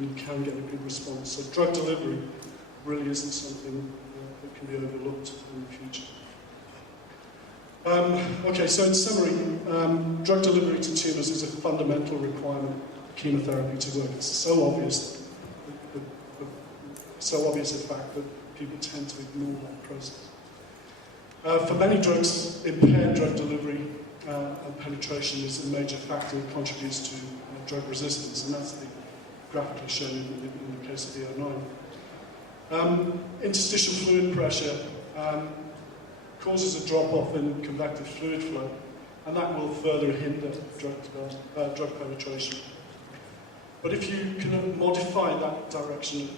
and you can get a good response. So drug delivery really isn't something that can be overlooked in the future. Okay, so in summary, drug delivery to tumours is a fundamental requirement for chemotherapy to work. It's so obvious a fact that people tend to ignore that process. For many drugs, impaired drug delivery and penetration is a major factor that contributes to drug resistance, and that's graphically shown in the case of ER9. Interstitial fluid pressure causes a drop-off in convective fluid flow, and that will further hinder drug penetration. But if you can modify that direction of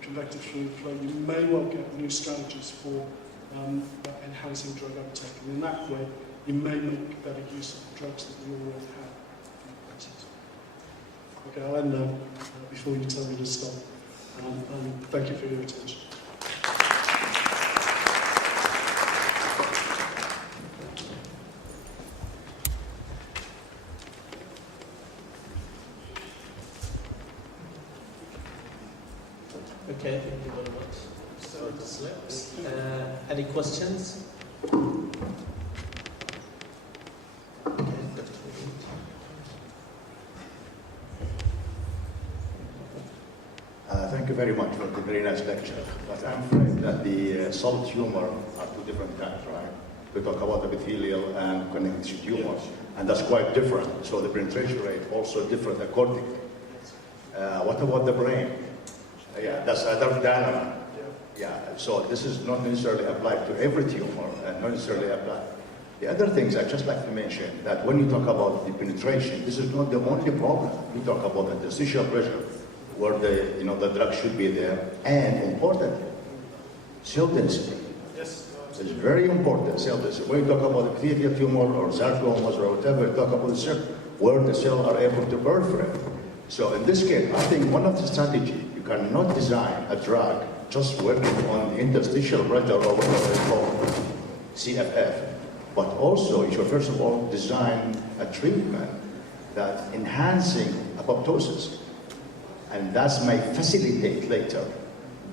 convective fluid flow, you may well get new strategies for enhancing drug uptake, and in that way, you may make better use of the drugs that you already have in the process. Okay, I'll end now before you tell me to stop. Thank you for your attention. Okay, thank you very much. So this left. Any questions? Thank you very much for the very nice lecture. But I'm afraid that the solid tumor are two different types, right? We talk about epithelial and connective tissue tumors, and that's quite different. So the penetration rate also different accordingly. What about the brain? Yeah, that's another dynamic. Yeah, so this is not necessarily applied to every tumor and not necessarily applied. The other things I'd just like to mention that when you talk about the penetration, this is not the only problem. We talk about interstitial pressure, where the drug should be there, and importantly, cell density. Yes. It's very important, cell density. When you talk about epithelial tumor or sarcomas or whatever, you talk about the cell, where the cells are able to perforate. So in this case, I think one of the strategies, you cannot design a drug just working on the interstitial pressure or whatever it's called, CFF, but also you should first of all design a treatment that enhancing apoptosis, and that may facilitate later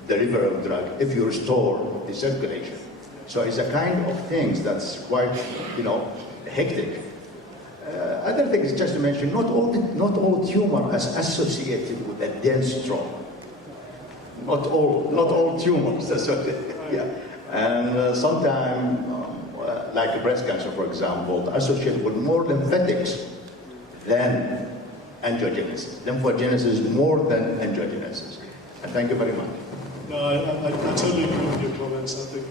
delivery of drug if you restore the circulation. So it's a kind of things that's quite, hectic. Other things just to mention, not all tumor is associated with a dense trauma. Not all tumors. That's what. Yeah. And sometimes, like breast cancer, for example, associated with more lymphatics than angiogenesis. Lymphogenesis is more than angiogenesis. And thank you very much. No, I totally agree with your comments. I think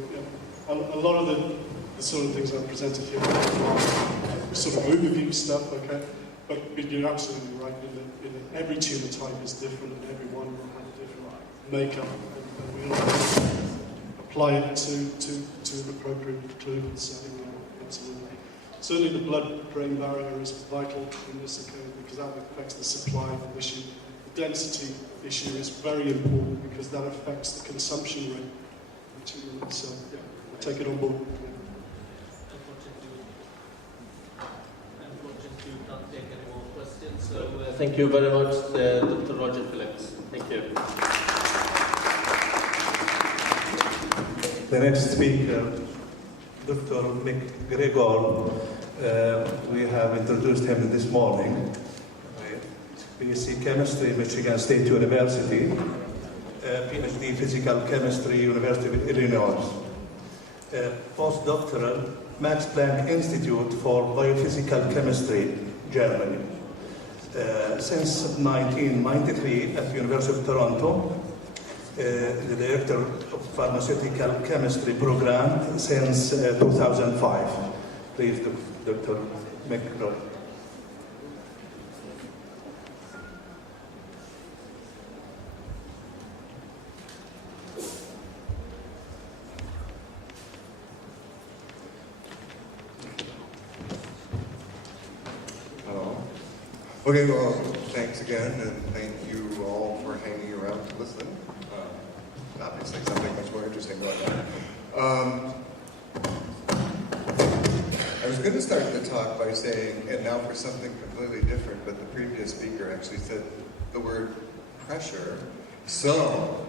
a lot of the sort of things I presented here are sort of overview stuff, okay? But you're absolutely right. Every tumor type is different, and every one will have different makeup, and we all have to apply it to an appropriate clinical setting. Absolutely. Certainly, the blood-brain barrier is vital in this because that affects the supply issue. The density issue is very important because that affects the consumption rate. So, yeah, we'll take it on board. Unfortunately, we can't take any more questions. So, thank you very much, Dr. Roger Felix. Thank you. The next speaker, Dr. McGregor, we have introduced him this morning. BSc Chemistry, Michigan State University, PhD Physical Chemistry, University of Illinois, postdoctoral, Max Planck Institute for Biophysical Chemistry, Germany. Since 1993 at the University of Toronto, the director of Pharmaceutical Chemistry program since 2005. Please, Dr. McGregor. Hello. Okay, well, thanks again, and thank you all for hanging around to listen. Obviously, something much more interesting going on. I was going to start the talk by saying, and now for something completely different, but the previous speaker actually said the word pressure. So,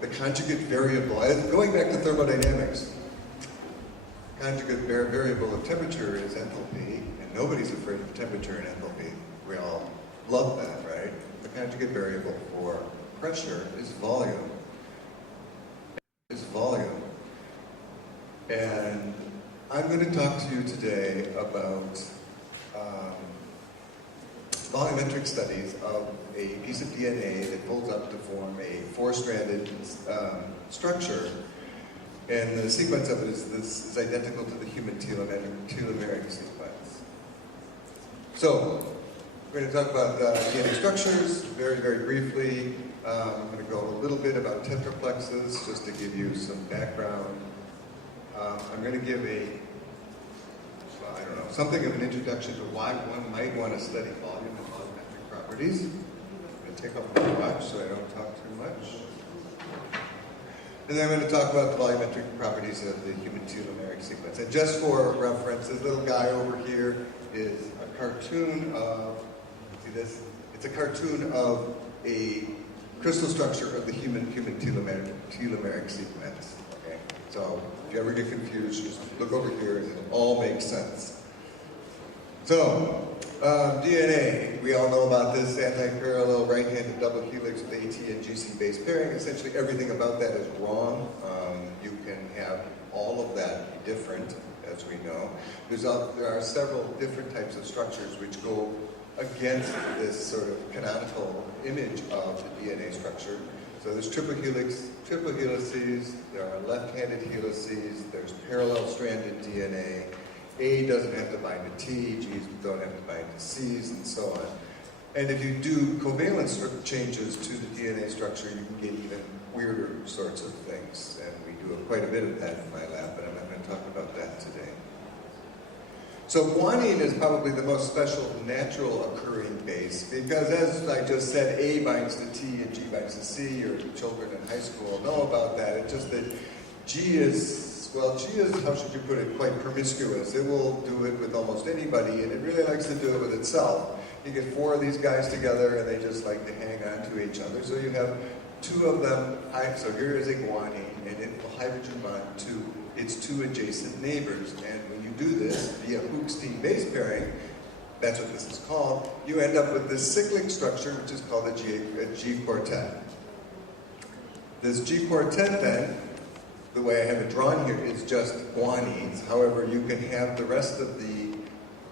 the conjugate variable, going back to thermodynamics, conjugate variable of temperature is enthalpy, and nobody's afraid of temperature and enthalpy. We all love that, right? The conjugate variable for pressure is volume. And I'm going to talk to you today about volumetric studies of a piece of DNA that folds up to form a four-stranded structure. And the sequence of it is identical to the human telomeric sequence. So, we're going to talk about DNA structures very, very briefly. I'm going to go a little bit about tetraplexes, just to give you some background. I'm going to give something of an introduction to why one might want to study volume and volumetric properties. I'm going to take off my watch so I don't talk too much. And then I'm going to talk about the volumetric properties of the human telomeric sequence. And just for reference, this little guy over here is a cartoon of, see this? It's a cartoon of a crystal structure of the human telomeric sequence. Okay? So if you ever get confused, just look over here and it'll all make sense. So, DNA, we all know about this anti-parallel right-handed double helix with AT and GC base pairing. Essentially everything about that is wrong. You can have all of that be different, as we know. There are several different types of structures which go against this sort of canonical image of the DNA structure. So there's triple helices, there are left-handed helices, there's parallel stranded DNA. A doesn't have to bind to T, G's don't have to bind to C's, and so on. And if you do covalence changes to the DNA structure, you can get even weirder sorts of things. And we do quite a bit of that in my lab, but I'm not going to talk about that today. So guanine is probably the most special natural occurring base because, as I just said, A binds to T and G binds to C. Your children in high school know about that. It's just that G is, how should you put it, quite promiscuous. It will do it with almost anybody, and it really likes to do it with itself. You get four of these guys together, and they just like to hang on to each other. So you have two of them. So here is a guanine, and it will hydrogen bond to its two adjacent neighbors. And when you do this via Hooke's-Steen base pairing, that's what this is called, you end up with this cyclic structure, which is called a G quartet. This G quartet, then, the way I have it drawn here, is just guanines. However, you can have the rest of the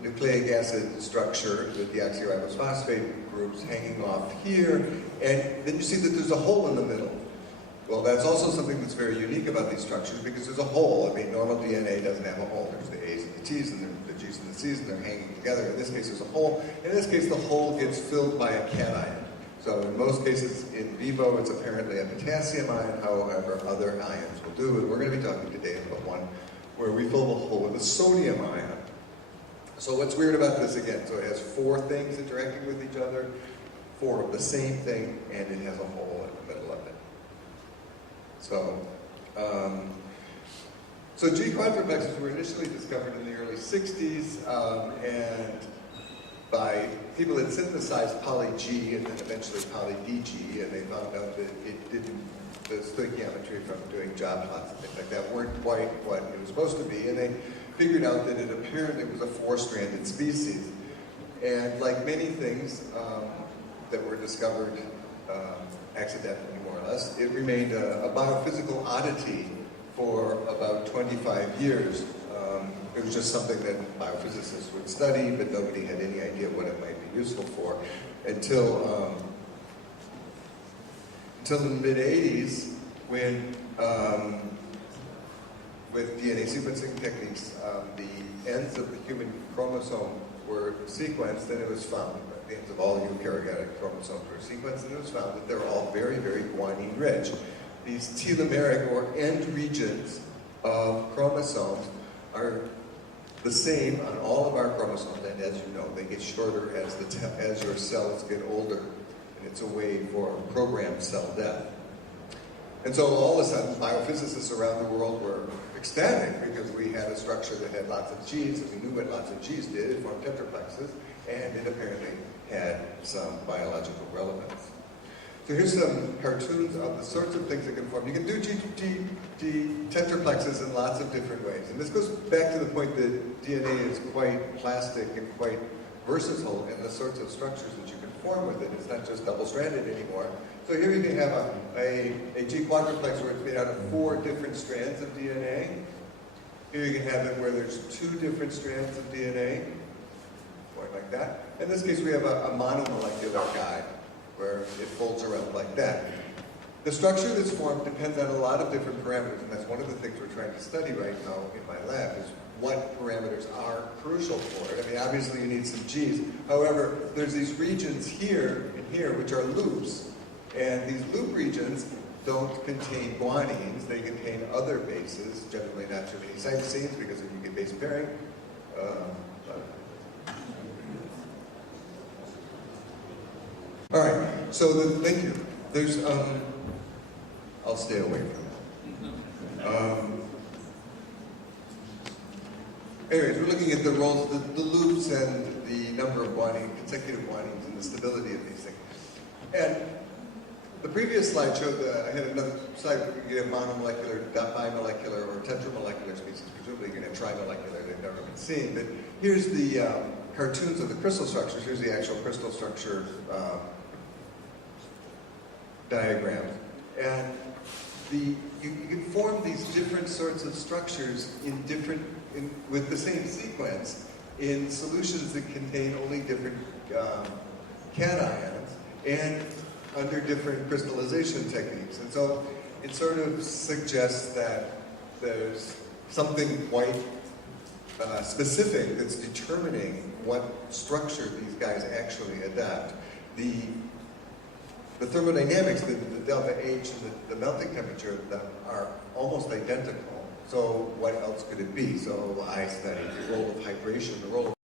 nucleic acid structure with the deoxyribose phosphate groups hanging off here, and then you see that there's a hole in the middle. Well, that's also something that's very unique about these structures because there's a hole. I mean, normal DNA doesn't have a hole. There's the A's and the T's and the G's and the C's, and they're hanging together. In this case, there's a hole. In this case, the hole gets filled by a cation. So in most cases, in vivo, it's apparently a potassium ion. However, other ions will do. And we're going to be talking today about one where we fill the hole with a sodium ion. So what's weird about this again? So it has four things interacting with each other, four of the same thing, and it has a hole in the middle of it. So, G quadruplexes were initially discovered in the early 60s, and by people that synthesized poly-G and then eventually poly-DG, and they found out that it didn't, the stoichiometry from doing job plots and things like that weren't quite what it was supposed to be, and they figured out that it apparently was a four-stranded species. And like many things that were discovered accidentally, more or less, it remained a biophysical oddity for about 25 years. It was just something that biophysicists would study, but nobody had any idea what it might be useful for until the mid-'80s, when with DNA sequencing techniques, the ends of the human chromosome were sequenced, and it was found, the ends of all eukaryotic chromosomes were sequenced, and it was found that they're all very, very guanine rich. These telomeric or end regions of chromosomes are the same on all of our chromosomes, and as you know, they get shorter as your cells get older, and it's a way for programmed cell death. And so all of a sudden, biophysicists around the world were ecstatic because we had a structure that had lots of G's, and we knew what lots of G's did. It formed tetraplexes, and it apparently had some biological relevance. So here's some cartoons of the sorts of things that can form. You can do tetraplexes in lots of different ways. And this goes back to the point that DNA is quite plastic and quite versatile in the sorts of structures that you can form with it. It's not just double-stranded anymore. So here you can have a G quadruplex where it's made out of 4 different strands of DNA. Here you can have it where there's 2 different strands of DNA, going like that. In this case, we have a monomolecular guy, where it folds around like that. The structure that's formed depends on a lot of different parameters, and that's one of the things we're trying to study right now in my lab, is what parameters are crucial for it. I mean, obviously you need some Gs. However, there's these regions here and here, which are loops. And these loop regions don't contain guanines, they contain other bases, generally not too many cytosines because you get base pairing. All right, so thank you. There's, I'll stay away from that. Anyways, we're looking at the roles, the loops and the number of guanine, consecutive guanines and the stability of these things. And the previous slide showed I had another slide where you have monomolecular, bimolecular, or tetramolecular species. Presumably you're going to have trimolecular, they've never been seen. But here's the cartoons of the crystal structures. Here's the actual crystal structure diagram. And you can form these different sorts of structures with the same sequence in solutions that contain only different cations and under different crystallization techniques. And so it sort of suggests that there's something quite specific that's determining what structure these guys actually adapt. The thermodynamics, the delta H and the melting temperature of them are almost identical. So what else could it be? So I studied the role of hydration, the role of